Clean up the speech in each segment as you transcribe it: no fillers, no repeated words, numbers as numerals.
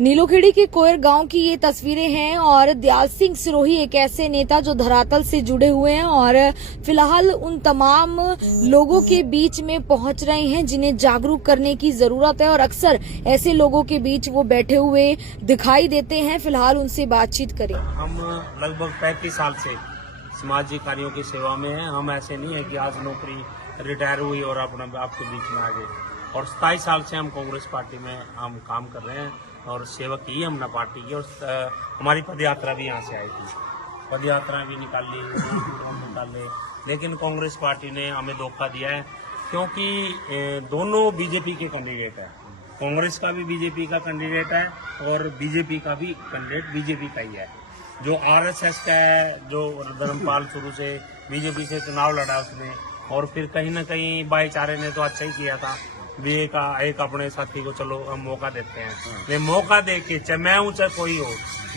नीलोखेड़ी के कोयर गांव की ये तस्वीरें हैं और दयाल सिंह सिरोही एक ऐसे नेता जो धरातल से जुड़े हुए हैं और फिलहाल उन तमाम लोगों के बीच में पहुंच रहे हैं जिन्हें जागरूक करने की जरूरत है और अक्सर ऐसे लोगों के बीच वो बैठे हुए दिखाई देते हैं। फिलहाल उनसे बातचीत करें। हम लगभग 35 साल से सामाजिक कार्यों की सेवा में हैं। हम ऐसे नहीं है कि आज नौकरी रिटायर हुई और अपना आपके बीच में आ गए। और 27 साल से हम कांग्रेस पार्टी में हम काम कर रहे हैं और सेवा की हमने पार्टी की। और हमारी पद यात्रा भी यहाँ से आई थी, पद यात्रा भी निकाले, लेकिन कांग्रेस पार्टी ने हमें धोखा दिया है क्योंकि दोनों बीजेपी के कैंडिडेट है। कांग्रेस का भी बीजेपी का कैंडिडेट है और बीजेपी का भी कैंडिडेट बीजेपी का ही है। जो आरएसएस का है, जो धर्मपाल शुरू से बीजेपी से चुनाव लड़ा उसने, और फिर कहीं ना कहीं भाईचारे ने तो अच्छा ही किया था भी एक अपने साथी को चलो हम मौका देते हैं। नहीं, मौका देके चाहे मैं हूं चाहे कोई हो,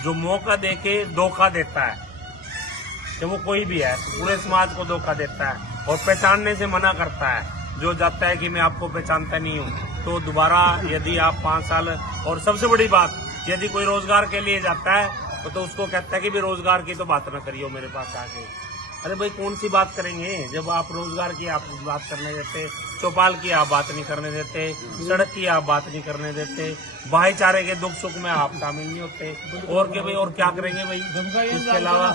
जो मौका देके धोखा देता है चाहे वो कोई भी है, पूरे समाज को धोखा देता है और पहचानने से मना करता है। जो जाता है कि मैं आपको पहचानता नहीं हूँ, तो दोबारा यदि आप 5 साल, और सबसे बड़ी बात यदि कोई रोजगार के लिए जाता है तो उसको कहता है कि भी रोजगार की तो बात ना करियो मेरे पास आके। अरे भाई कौन सी बात करेंगे जब आप रोजगार की आप बात करने देते, चौपाल की आप बात नहीं करने देते, सड़क की आप बात नहीं करने देते, भाईचारे के दुख सुख में आप शामिल नहीं होते, और के भाई और क्या करेंगे भाई इसके अलावा।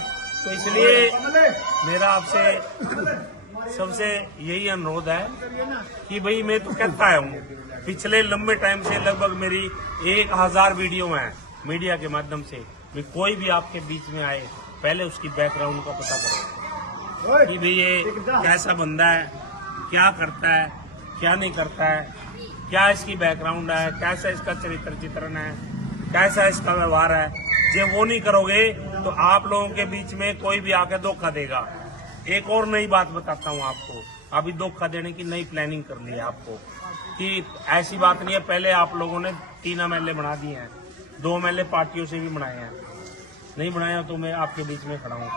तो इसलिए मेरा आपसे सबसे यही अनुरोध है कि भाई मैं तो कहता हूँ पिछले लंबे टाइम से लगभग मेरी 1000 वीडियो हैं मीडिया के माध्यम से, कोई भी आपके बीच में आए पहले उसकी बैकग्राउंड का पता करें कि भाई ये कैसा बंदा है, क्या करता है, क्या नहीं करता है, क्या इसकी बैकग्राउंड है, कैसा इसका चरित्र चित्रण है, कैसा इसका व्यवहार है। जब वो नहीं करोगे तो आप लोगों के बीच में कोई भी आके धोखा देगा। एक और नई बात बताता हूँ आपको, अभी धोखा देने की नई प्लानिंग कर ली है आपको कि ऐसी बात नहीं है। पहले आप लोगों ने 3 MLA बना दिए हैं, 2 MLA पार्टियों से भी बनाए हैं, नहीं बनाया तो मैं आपके बीच में खड़ा हूँ।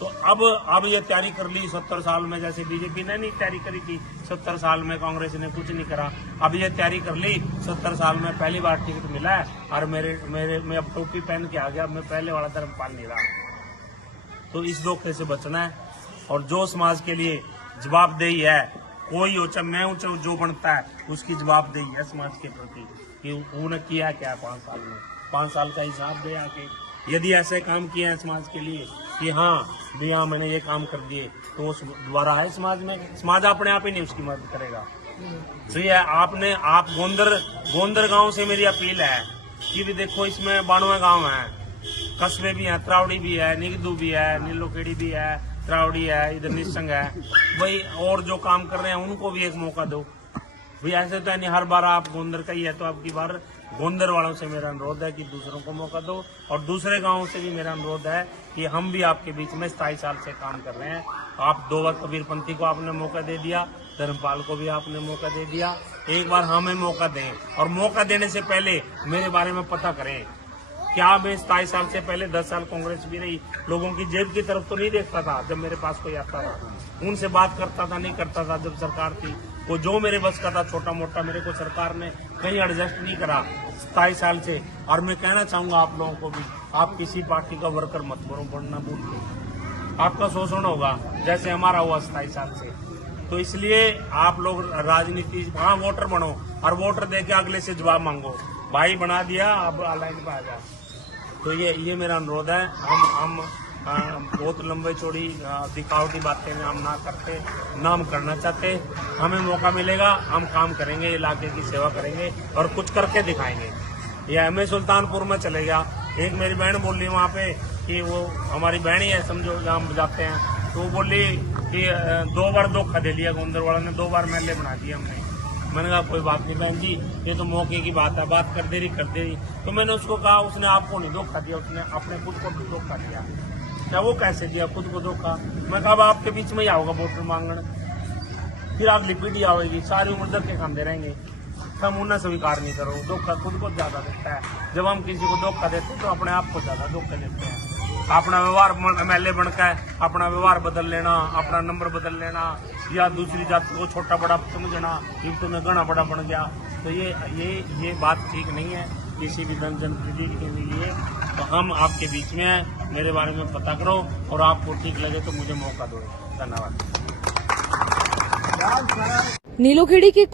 तो अब ये तैयारी कर ली 70 साल में, जैसे बीजेपी ने नहीं तैयारी करी थी 70 साल में, कांग्रेस ने कुछ नहीं करा। अब ये तैयारी कर ली 70 साल में पहली बार टिकट मिला है और मैं अब टोपी पहन के आ गया, अब मैं पहले वाला धर्मपाल नहीं रहा। तो इस धोखे से बचना है और जो समाज के लिए जवाबदेही है, कोई हो चाहे मैं हूं चाहे जो बनता है, उसकी जवाबदेही है समाज के प्रति कि उन्होंने किया क्या 5 साल में, 5 साल का हिसाब दे आके। यदि ऐसे काम किए हैं समाज के लिए कि हाँ भैया मैंने ये काम कर दिए, तो वो दोबारा है समाज में, समाज अपने आप ही नहीं उसकी मदद करेगा। तो ये आप गोंदर गांव से मेरी अपील है कि भी देखो इसमें 92 गांव हैं, कस्बे भी हैं, त्रावड़ी भी है, निगदू भी है, नीलोखेड़ी भी है, त्रावड़ी है, इधर निसंग है भाई, और जो काम कर रहे हैं उनको भी एक मौका दो भाई। ऐसे तो नहीं हर बार आप गोंदर का ही है, तो आपकी बार गोंदर वालों से मेरा अनुरोध है कि दूसरों को मौका दो, और दूसरे गांवों से भी मेरा अनुरोध है कि हम भी आपके बीच में 27 साल से काम कर रहे हैं। आप 2 बार कबीरपंथी को आपने मौका दे दिया, धर्मपाल को भी आपने मौका दे दिया, एक बार हमें मौका दें। और मौका देने से पहले मेरे बारे में पता करें। क्या मैं 27 साल से पहले 10 साल कांग्रेस भी रही, लोगों की जेब की तरफ तो नहीं देखता था जब मेरे पास कोई आता था, उनसे बात करता था नहीं करता था। जब सरकार थी वो जो मेरे बस का था छोटा मोटा, मेरे को सरकार ने कहीं एडजस्ट नहीं करा 27 साल से। और मैं कहना चाहूंगा आप लोगों को भी, आप किसी पार्टी का वर्कर मत करो, बढ़ना भूल के आपका शोषण होगा जैसे हमारा हुआ 27 साल से। तो इसलिए आप लोग राजनीति, हाँ वोटर बनो और वोटर दे के अगले से जवाब मांगो। भाई बना दिया, अब लाइन पे आ जा। तो ये मेरा अनुरोध है। हम बहुत लंबे चौड़ी दिखावटी बातें हम ना करते, ना हम करना चाहते। हमें मौका मिलेगा हम काम करेंगे, इलाके की सेवा करेंगे और कुछ करके दिखाएंगे। ये हमें सुल्तानपुर में चले गया, एक मेरी बहन बोल रही वहाँ पे कि वो हमारी बहन ही है समझो, जहाँ हम जाते हैं, तो वो बोली कि 2 बार धोखा दे लिया गोंदर वाला ने, 2 बार MLA बना दिया हमने। मैंने कहा कोई बात नहीं बहन जी, ये तो मौके की बात है, बात कर दे रही। तो मैंने उसको कहा उसने आपको नहीं धोखा दिया, उसने अपने खुद को भी धोखा दिया। क्या वो कैसे दिया खुद को धोखा? मैं कहा आपके बीच में ही आओगा वोटर मांगने, फिर अगली पीढ़ी आएगी, सारी उम्र धक्के खाते रहेंगे। हम उन्हें स्वीकार नहीं करो, धोखा खुद को ज्यादा देता है। जब हम किसी को धोखा देते हैं तो अपने आप को ज्यादा धोखा देते हैं। अपना व्यवहार MLA बनकर अपना व्यवहार बदल लेना, अपना नंबर बदल लेना, या दूसरी जाति को छोटा बड़ा समझना कि तुम्हें घना बड़ा बन गया, तो ये बात ठीक नहीं है। किसी भी जनप्रतिनिधि के लिए, तो हम आपके बीच में हैं। मेरे बारे में पता करो और आपको ठीक लगे तो मुझे मौका दो। धन्यवाद। नीलोखेड़ी के